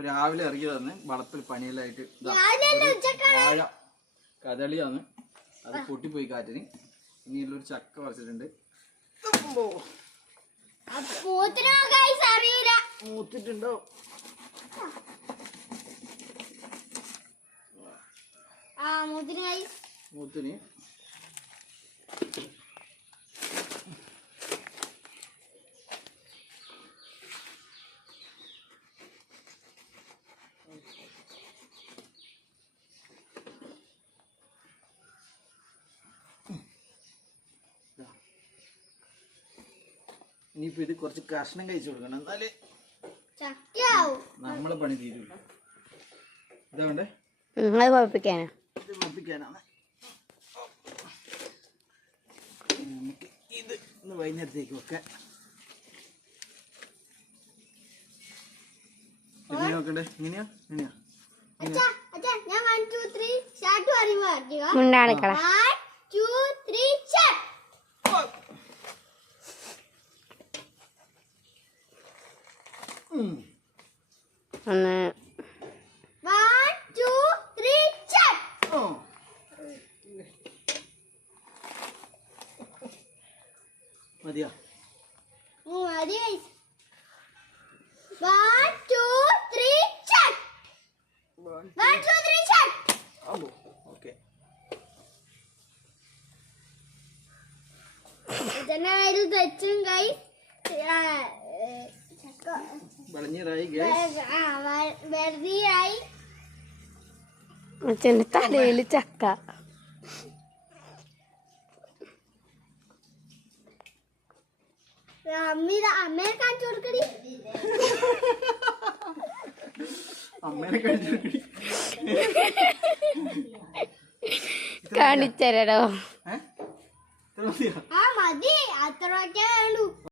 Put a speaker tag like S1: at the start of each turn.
S1: അപ്പൊ രാവിലെ ഇറങ്ങിയതാണ് വളപ്പിൽ
S2: ഉച്ചക്കാണ്.
S1: വാഴ കദളിയാണ്. അത് പൊട്ടിപ്പോയി കാറ്റിന്. ഇനിയുള്ളൊരു ചക്ക
S2: വരച്ചിട്ടുണ്ട്
S1: മൂത്തിട്ടുണ്ടോ
S2: മൂത്തിന്.
S1: ഇനിയിപ്പോ ഇത് കുറച്ച് കഷ്ണം കഴിച്ചു കൊടുക്കണം. എന്നാലേ നമ്മളെ പണി തീരുള്ളൂ ഇതാ വേണ്ടേ?
S3: കുഴപ്പിക്കാനാ
S1: ഇത് മുളപ്പിക്കാനാണ്. ഇനി നമുക്ക് ഇത് ഇന്ന് വൈകുന്നേരത്തേക്ക് വെക്കാം. എങ്ങനെയാ നോക്കണ്ടേ? ഇങ്ങനെയാ? ഇങ്ങനെയാ?
S2: അച്ഛാ അച്ഛാ ഞാൻ വൺ ടു ത്രീ സ്റ്റാർട്ട് അറിയോ
S3: മുണ്ടാണിക്കള
S2: വൺ ടു ത്രീ സ്റ്റാർട്ട്
S1: ഉം.
S3: ഒന്ന്.
S1: മതിയോ?
S2: മതി two, three, two One, two, one two three start
S1: ആവോ ഓക്കെ
S2: ഇതന്നെ അതിൽ തെച്ചും ചക്ക
S1: വളഞ്ഞിറായി
S3: അച്ഛന്റെ തലയിൽ ചക്ക.
S2: അമ്മ അമ്മയെ കാണിച്ചു കൊടുക്കടി.
S1: അമ്മേനെ
S3: കാണിച്ചരടോ.
S1: ഏഹ് ഇത്ര മതിയോ?
S2: ആ മതി. അത്ര വേണ്ടു